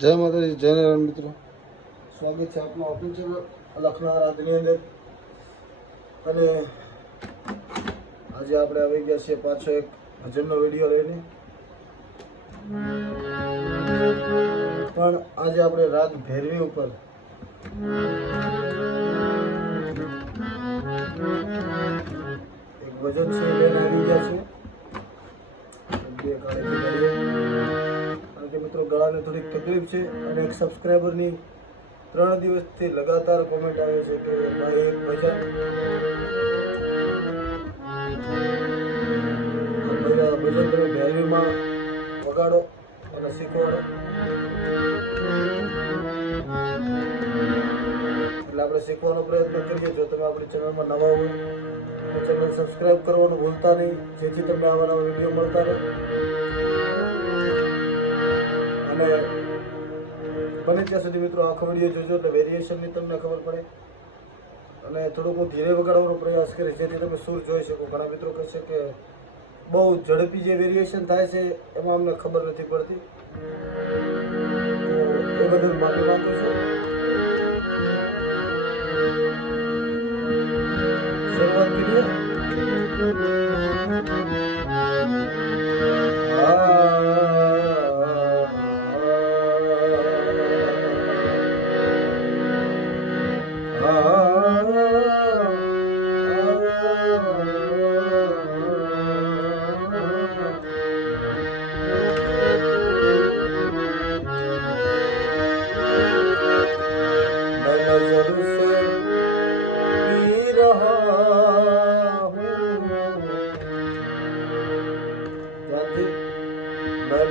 જય માતાજી, જય નારાયણ મિત્રો. સ્વાગત છે આપનું આપણી ચેનલ લખનાર આદની અંદર. અને આજે આપણે આવી ગયા છીએ પાછો એક ભજનનો વિડીયો લઈને. પણ આજે આપણે રાગ ભૈરવી ઉપર એક ભજન છે લઈને આવી ગયા છે. બે કાળજી કરીએ. કારણ કે મિત્રો ગળાને થોડીક તકલીફ છે અને એક સબસ્ક્રાઈબરની 3 દિવસથી લગાતાર કોમેન્ટ આવે છે કે ભાઈ એક ભજન તમે ભૈરવીમાં વગાડો અને શીખવાડો. એટલે આપણે શીખવાનો પ્રયત્ન કરીએ. જો તમે આપણી ચેનલમાં નવા હોય તો ચેનલ સબસ્ક્રાઈબ કરવાનું ભૂલતા નહીં, જેથી તમને આવા નવા વિડીયો મળતા રહે. અને બને ત્યાં સુધી મિત્રો આખો વિડીયો જોજો એટલે વેરિએશનની તમને ખબર પડે. અને થોડુંક હું ધીરે વગાડવાનો પ્રયાસ કરીશ જેથી તમે સૂર જોઈ શકો. ઘણા મિત્રો કહે છે કે બહુ ઝડપી જે વેરિએશન થાય છે એમાં અમને ખબર નથી પડતી, તો એ બદલ માફી માંગુ છું. શરૂઆત કરીએ.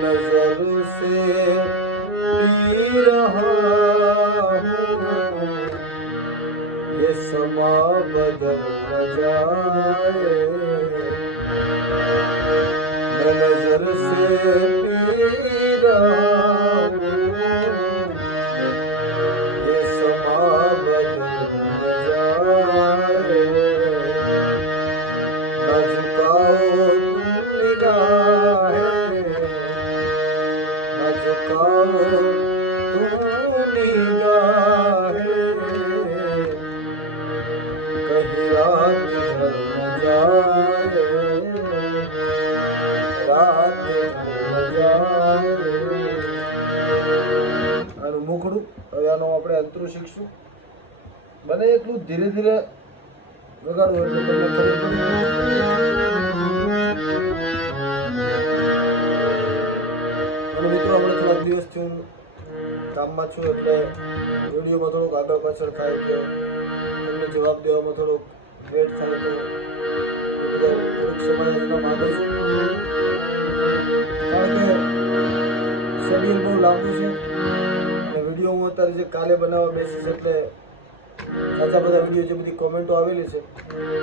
नजर से पी रहा हूँ, ये समा बदल न जाए. मैं नजर से पी रहा हूँ, ये समा बदल न जाए. न झुकाओ तुम निगाहें, कहीं रात ढल न जाए, રાત ઢળ ન જાए. આનું મુખડું હવે આનું આપણે અંતરું શીખશું. બને એટલું ધીરે ધીરે વગાડવું એટલે તમને ખબર પડે. મિત્રો આપણે થોડાક દિવસથી હું કામમાં છું એટલે વિડીયોમાં થોડુંક આગળ પાછળ થાય કે તમને જવાબ દેવામાં થોડોક લેટ થાય, તો એ બધા થોડુંક સમય માંગુ છું. કારણ કે શેડ્યુલ બહુ લાંબુ છે અને વિડીયો હું અત્યારે જે કાલે બનાવવા બેસીશ એટલે ખાસા બધા વિડીયો જે બધી કોમેન્ટો આવેલી છે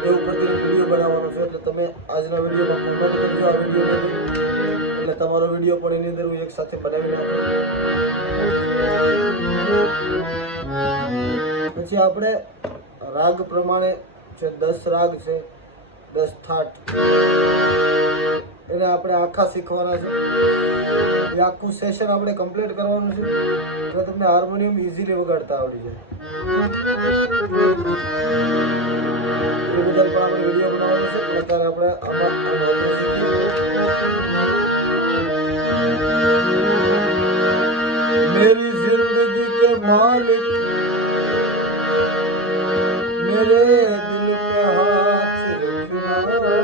એ ઉપરથી વિડીયો બનાવવાનો છે. એટલે તમે આજના વિડીયોમાં કોમેન્ટ કરજો આ વિડીયો, એટલે તમારો વિડીયો પણ એની અંદર હું એક સાથે બનાવી નાખું. પછી આપણે રાગ પ્રમાણે જે 10 રાગ છે, 10 થાટ, એને આપણે આખા શીખવાના છે. એ આખું સેશન આપણે કમ્પ્લીટ કરવાનું છે એટલે તમને હાર્મોનિયમ ઇઝીલી વગાડતા આવડી જાય. એ બદલ પણ આપણે વિડીયો બનાવવાનો છે. અત્યારે આપણે આમાં શીખીએ. मेरी जिंदगी के मालिक मेरे दिल पे हाथ रखना,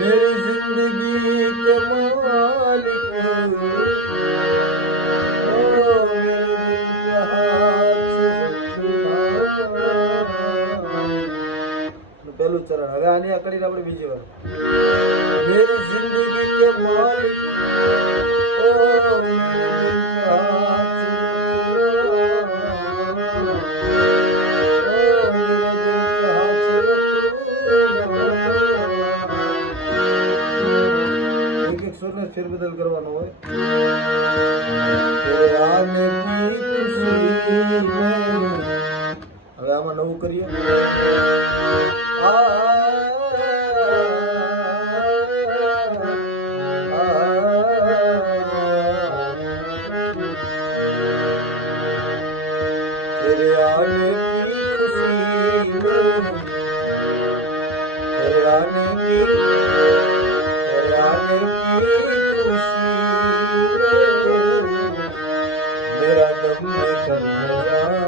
मेरी जिंदगी के मालिक પહેલું ચરણ. હવે આની આકડીને આપણે બીજી વાર. मेरी जिंदगी के मालिक फेरबदल करવાનો હોય. હવે આમાં નવું કરીએ. આ मेरा दम निकल जाए,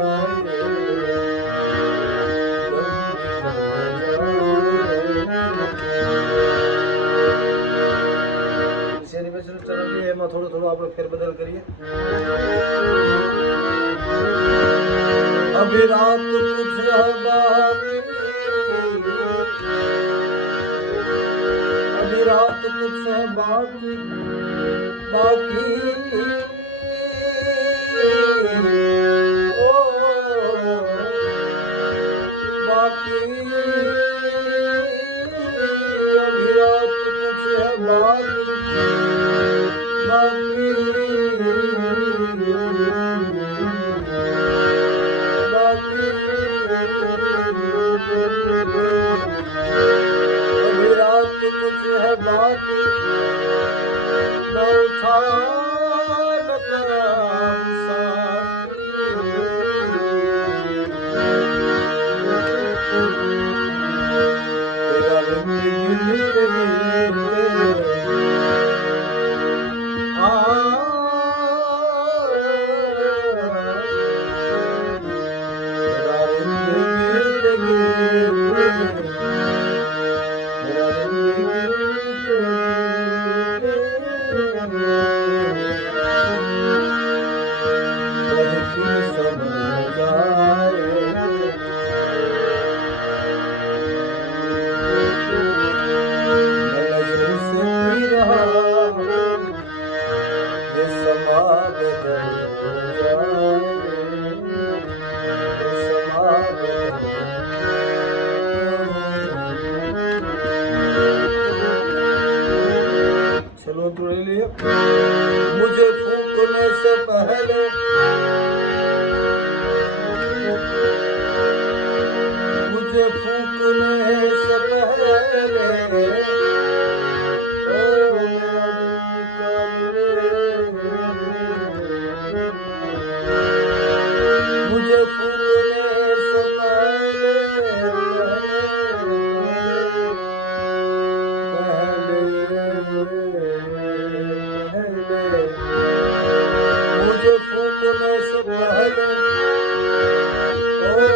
એનિમેશન ચેનલ છે એમાં થોડું થોડું આપણે ફેરબદલ કરીએ. અભી રાત કુછ બાકી, અભી રાત કુછ બાકી, બાકી ઓ બાકી, અભી રાત કુછ બાકી, બાકી अभी रात कुछ है बाकी, न उठा न कराम साथी, तेरा जिंदगी मुझे फूकने से पहले, मुझे फूकने से पहले, मुझे फूकने से पहले, मुझे फूकने से पहले ओ मेरा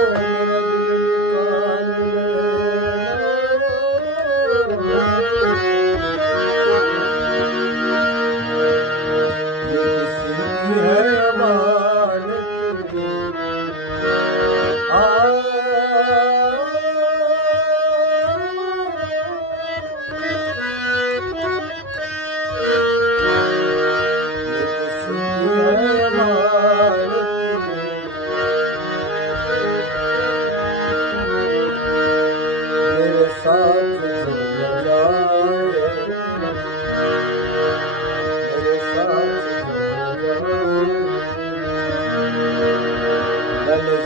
दिल निकाल ले, ये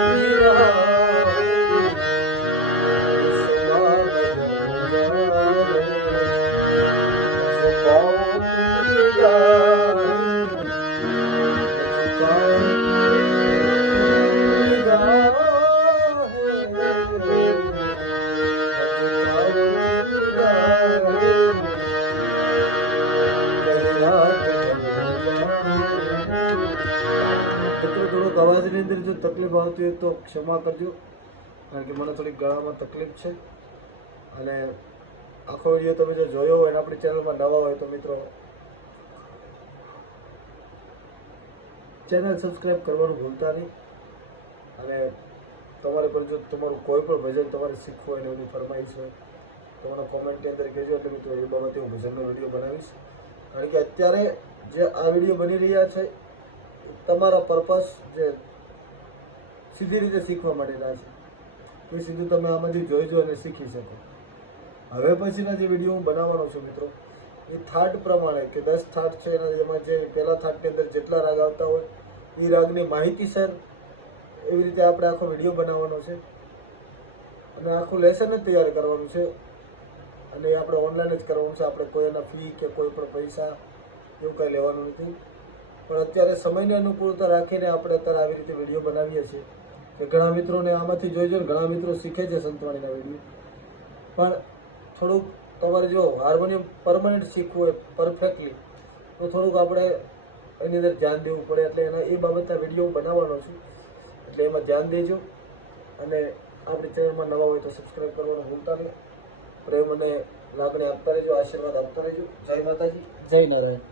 किसी की है अमानत, અવાજની અંદર જો તકલીફ આવતી હોય તો ક્ષમા કરજો, કારણ કે મને થોડીક ગળામાં તકલીફ છે. અને આખો વિડીયો તમે જો જોયો હોય અને આપણી ચેનલમાં નવા હોય તો મિત્રો ચેનલ સબસ્ક્રાઈબ કરવાનું ભૂલતા નહીં. અને તમારે પર જો તમારું કોઈ પણ ભજન તમારે શીખવું હોય ને એની ફરમાઈશ હોય તો મને કોમેન્ટની અંદર કહેજો, એટલે મિત્રો એ બાબતે હું ભજનનો વિડીયો બનાવીશ. કારણ કે અત્યારે જે આ વિડીયો બની રહ્યા છે તમારા પર્પસ જે સીધી રીતે શીખવા માટેના છે, તો સીધું તમે આમાંથી જોઈજો અને શીખી શકો. હવે પછીના જે વિડીયો હું બનાવવાનો છું મિત્રો એ થાટ પ્રમાણે કે 10 થાટ છે એના જેમાં જે પહેલા થાટની અંદર જેટલા રાગ આવતા હોય એ રાગની માહિતીસર એવી રીતે આપણે આખો વિડીયો બનાવવાનો છે અને આખું લેસન જ તૈયાર કરવાનું છે. અને આપણે ઓનલાઈન જ કરવાનું છે, આપણે કોઈ એના ફી કે કોઈ પણ પૈસા એવું કંઈ લેવાનું નથી. પણ અત્યારે સમયની અનુકૂળતા રાખીને આપણે અત્યારે આવી રીતે વિડીયો બનાવીએ છીએ કે ઘણા મિત્રોને આમાંથી જોઈજો ને ઘણા મિત્રો શીખે છે સંતવાણીના વિડીયો. પણ થોડુંક તમારે જો હાર્મોનિયમ પરમનન્ટ શીખવું હોય પરફેક્ટલી તો થોડુંક આપણે એની અંદર ધ્યાન દેવું પડે, એટલે એના એ બાબતના વિડીયો બનાવવાનો છું, એટલે એમાં ધ્યાન દેજો. અને આપણી ચેનલમાં નવા હોય તો સબસ્ક્રાઈબ કરવાનું ભૂલતા નહીં. પ્રેમ અને લાગણી આપતા રહેજો, આશીર્વાદ આપતા રહેજો. જય માતાજી, જય નારાયણ.